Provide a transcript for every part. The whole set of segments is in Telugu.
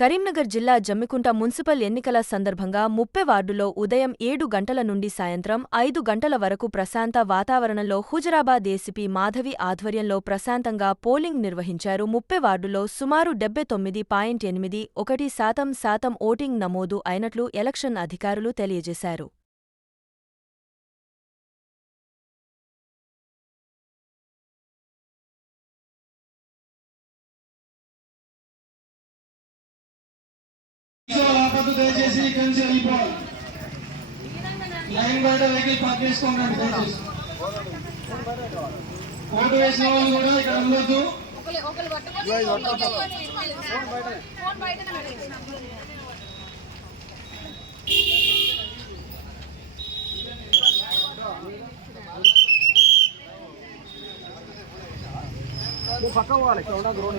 కరీంనగర్ జిల్లా జమ్మికుంట మున్సిపల్ ఎన్నికల సందర్భంగా ముప్పై వార్డులో ఉదయం ఏడు గంటల నుండి సాయంత్రం ఐదు గంటల వరకు ప్రశాంత వాతావరణంలో హుజరాబాద్ ఏసీపీ మాధవి ఆధ్వర్యంలో ప్రశాంతంగా పోలింగ్ నిర్వహించారు. ముప్పై వార్డులో సుమారు డెబ్బై తొమ్మిది పాయింట్ ఎనిమిది ఒకటి శాతం శాతం ఓటింగ్ నమోదు అయినట్లు ఎలక్షన్ అధికారులు తెలియజేశారు. ఆపద్దు దయచేసి ఇక్కడి నుంచి వెళ్ళిపోవాలి. లైన్ బయట వెహికల్ పార్క్ చేసుకోండి దయచేసి ఓటు వేసిన వాళ్ళు కూడా ఇక్కడ ఉండొద్దు. పక్క పోవాలి ఇక్కడ ఉండదు ఫోన్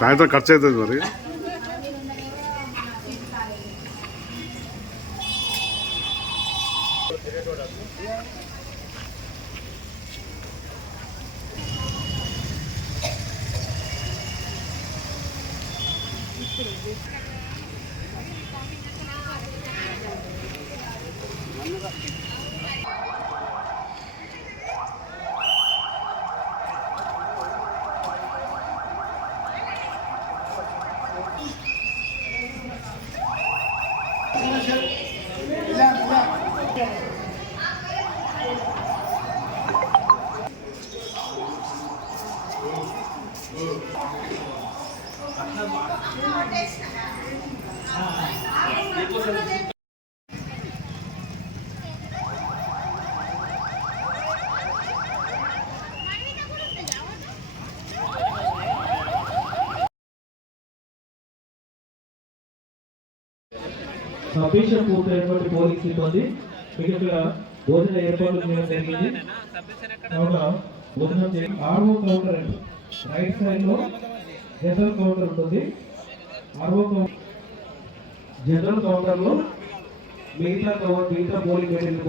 సాయంత్రం ఖర్చు అవుతుంది మరి సఫిషియెంట్ పూర్తయినటువంటి పోలింగ్ సిబ్బంది ఇక్కడ భోజన ఏర్పాట్లు చేయడం జరిగింది. కావున భోజనం చేయ ఆర్ఓ కౌంటర్ అండి. రైట్ సైడ్లో జనరల్ కౌంటర్ ఉంటుంది. ఆర్ఓ కౌంటర్ జనరల్ కౌంటర్లో మిగతా కౌంటర్ మిగతా పోలింగ్ మెటీరియల్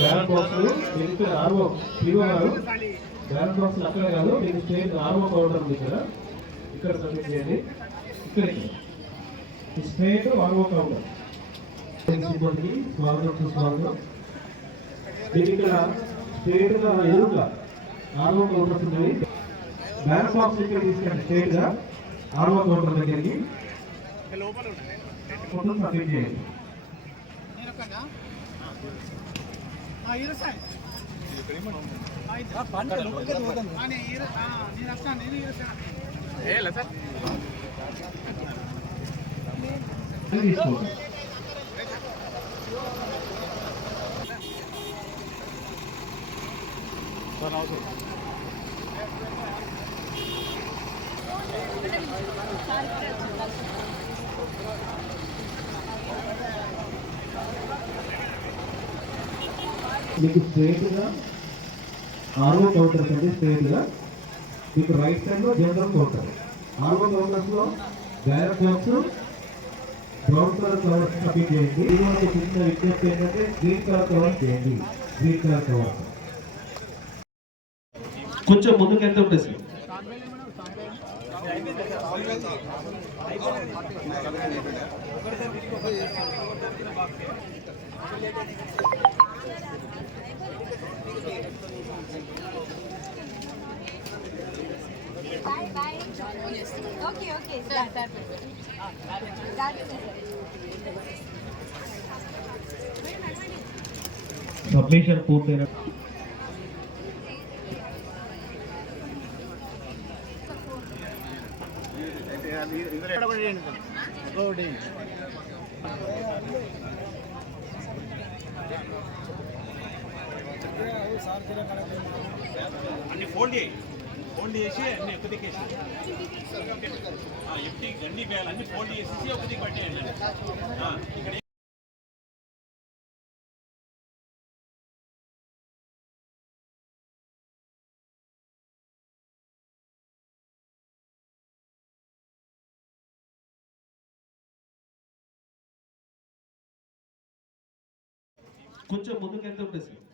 బ్యాలెట్ బాక్స్ మీకు ఆర్ఓ పిఓ గారు బ్యాలెట్ బాక్స్ అక్కడ కాదు మీకు స్టేట్ ఆర్ఓ కౌంటర్ ఉంది ఇక్కడ. ఇక్కడ సబ్మిట్ చేయండి. ఇక్కడ ఆర్ఓ కౌంటర్ సిబ్బందికి స్వాగతం సుస్వాగతం. మీకు ఇక్కడ స్టేట్గా ఎదురుగా ఆర్ఓ కౌంటర్స్ ఉన్నాయి బ్యాలెట్ బాక్స్ ఇక్కడ తీసుకెళ్ళి స్టేట్గా ఆర్ఓ కౌంటర్ దగ్గరికి ఫోటో సబ్మిట్ చేయండి తీసుకోండి మీకు స్ట్రేట్గా ఆర్ఓ కౌంటర్స్ అంటే స్ట్రేట్గా మీకు రైట్ సైడ్లో general counter. RO కౌంటర్స్లో direct ballot brown colour cover submit చేయండి ఇది మనకు చిన్న విజ్ఞప్తి ఏంటంటే గ్రీన్ కలర్ కవర్ చేయండి గ్రీన్ కలర్ కవర్ కొంచెం ముందుకు వెళ్తే ఉంటుంది sir bye bye okay okay Submission పూర్తయిన అన్ని ఫోల్డ్ చేయి ఫోల్డ్ చేసి అన్ని ఒక దిక్కేసి ఎఫ్టీ అన్ని వేయాలి అన్ని ఫోల్డ్ చేసేసి ఒకటికి పట్టేయండి ఇక్కడ కొంచెం ముందుకు వెళ్తే ఉంటుంది సార్.